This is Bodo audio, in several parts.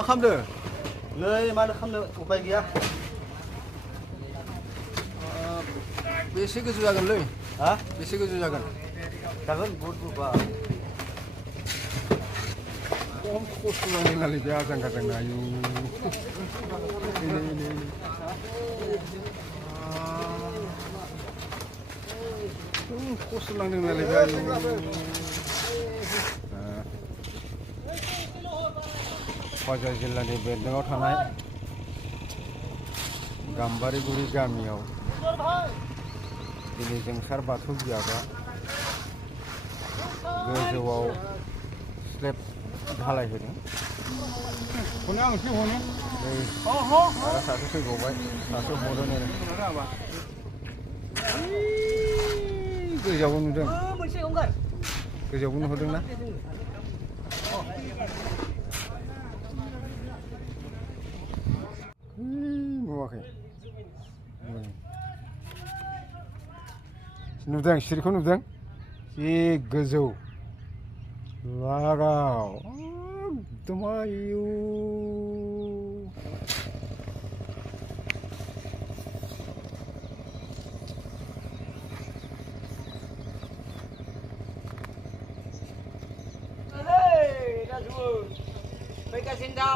मा खालामदो? नै मानो खालामनो उपाय गैया। बेसे गोजौ जागोनलै? हा? बेसे गोजौ जागोन? जागोन बहुत गोबा। खम खस्थ' जानाय नालाय बे आजां गाजांनो आयु। खस्थ' नांदों नालाय बे आयु। क'क्राझार जिल्लानि बेन्दोङाव थानाय गाम्बारिगुरि गामियाव दिनै जोंसार बाथौ बियाबा गोजौआव स्लेब ढालाय होदों। आरो सासे फैबावबाय, सासे हरदों आरो गोजौआवबो नुदों, गोजौआवबो नुहरदोंना? नुवाखै नुदों, सिरिखौ नुदों? जि गोजौ लागाव एकदम आयु।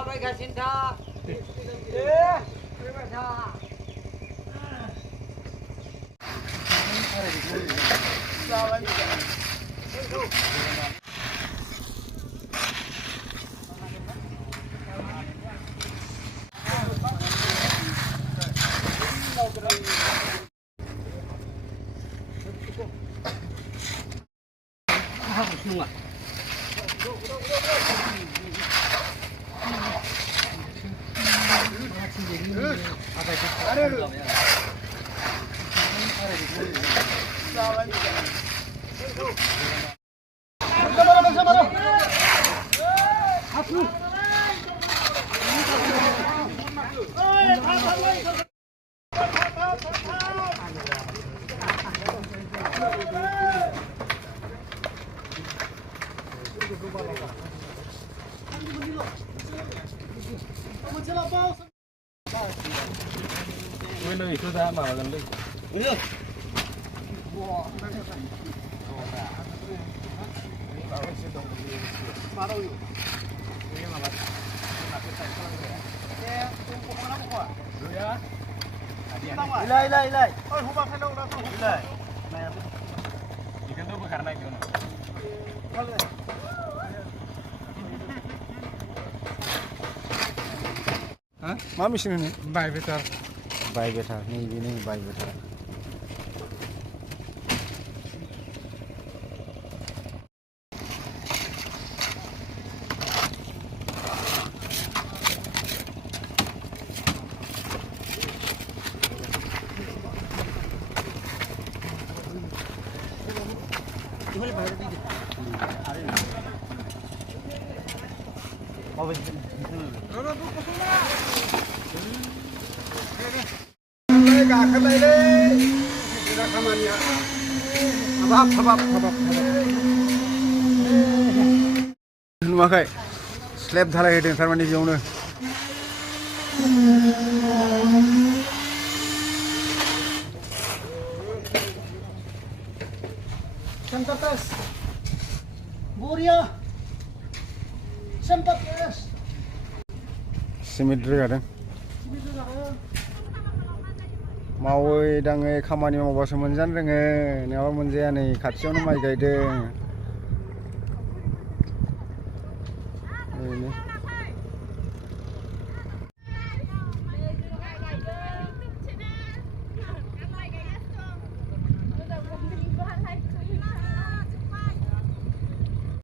Baik Sinta. Itu dah malam deh. Ilai. Oi, hubang kena udah tuh. Ilai. Ikan tuh karena itu. Hah? मा मेसिन होनो? बायबेटार नैबे बायबेटार। नुवाखै स्लेब ढालाय होदों थारमाने बेयावनो। सिमेन्ट रोगादों। मावै दाङै खामानि मावबासो मोनजानो रोङो, नङाबा मोनजाया। नै खाथियावनो माइ गायदों। ओरैनो